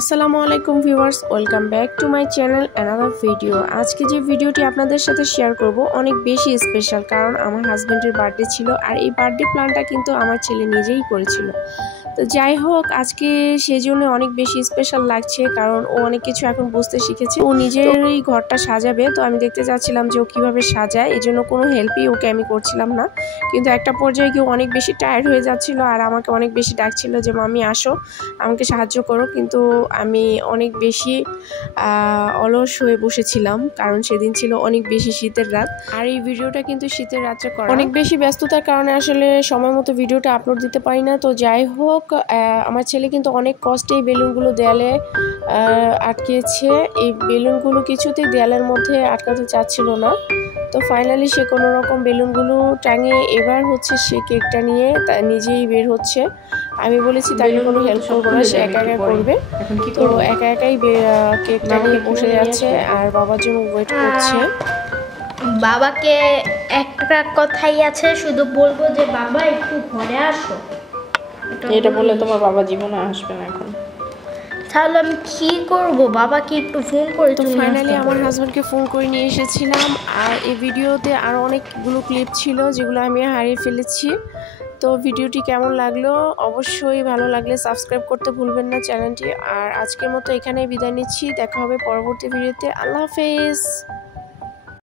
আসসালামু আলাইকুম viewers, welcome back to my channel another video. আজকে যে ভিডিওটি আপনাদের সাথে শেয়ার করব অনেক বেশি স্পেশাল, কারণ আমার হাজব্যান্ডের বার্থডে ছিল আর এই বার্থডে প্ল্যানটা কিন্তু আমার ছেলে নিজেই করেছিল। তো যাই হোক, আজকে সেজন্য অনেক বেশি স্পেশাল লাগছে, কারণ ও অনেক কিছু এখন বুঝতে শিখেছে। ও নিজেরই ঘরটা সাজাবে, তো আমি দেখতে চাচ্ছিলাম যে ও কীভাবে সাজায়। এই জন্য কোনো হেল্পই ওকে আমি করছিলাম না, কিন্তু একটা পর্যায়ে গিয়ে অনেক বেশি টায়ার্ড হয়ে যাচ্ছিল আর আমাকে অনেক বেশি ডাকছিল যে মাম্মি আসো, আমাকে সাহায্য করো। কিন্তু আমি অনেক বেশি অলস হয়ে বসেছিলাম, কারণ সেদিন ছিল অনেক বেশি শীতের রাত আর এই ভিডিওটা কিন্তু শীতের রাত্রে করা। অনেক বেশি ব্যস্ততার কারণে আসলে সময় মতো ভিডিওটা আপলোড দিতে পারি না। তো যাই হোক, আমার ছেলে কিন্তু অনেক কষ্টে এই বেলুনগুলো দেয়ালে আটকেছে। এই বেলুনগুলো কিছুতেই দেয়ালের মধ্যে আটকাতে চাচ্ছিল না। তো ফাইনালি সে কোনো রকম বেলুনগুলো টাঙিয়ে এবার হচ্ছে সে কেকটা নিয়ে নিজেই বের হচ্ছে। আমি বলেছি তাকে কোনো হেল্প করবো না, সে একা একা করবে। তো একা একাই কেকটা নিয়ে বসে যাচ্ছে আর বাবার জন্য ওয়েট করছে। বাবাকে একটা কথাই আছে, শুধু বলবো যে বাবা একটু ঘরে আসো। এটা বললে তোমার বাবা জীবনে আসবে না এখন। তাহলে আমি কি করবো? বাবাকে একটু ফোন করে। তো ফাইনালি আমার হাজব্যান্ডকে ফোন করে নিয়ে এসেছিলাম। আর এই ভিডিওতে আরও অনেকগুলো ক্লিপ ছিল যেগুলো আমি হারিয়ে ফেলেছি। তো ভিডিওটি কেমন লাগলো অবশ্যই ভালো লাগলে সাবস্ক্রাইব করতে ভুলবেন না চ্যানেলটি। আর আজকের মতো এখানেই বিদায় নিচ্ছি, দেখা হবে পরবর্তী ভিডিওতে। আল্লাহ হাফেজ।